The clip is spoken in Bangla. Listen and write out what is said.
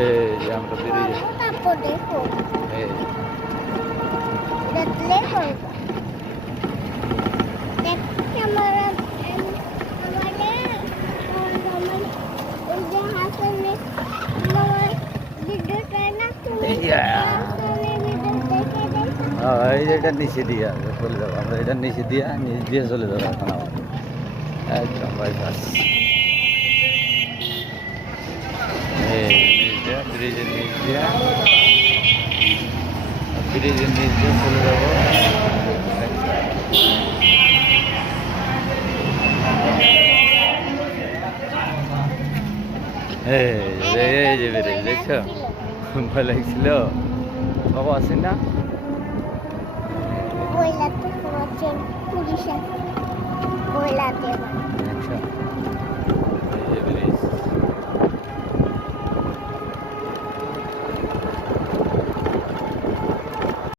এই যে আমরা বেরিয়ে এই এই যে এটা নিচে দিয়া চলে যাবো আমরা, এটা নিচে দিয়া নিচ দিয়ে চলে যাবো এখন আমার একদম বাইপাস। এই নিচ দিয়া ব্রিজের নিচ দিয়া, ব্রিজের নিচ দিয়ে চলে যাবো। এই যে ব্রিজ দেখছো, ভয় লাগছিল বাবা আছি না। পুলিশ আছে, আচ্ছা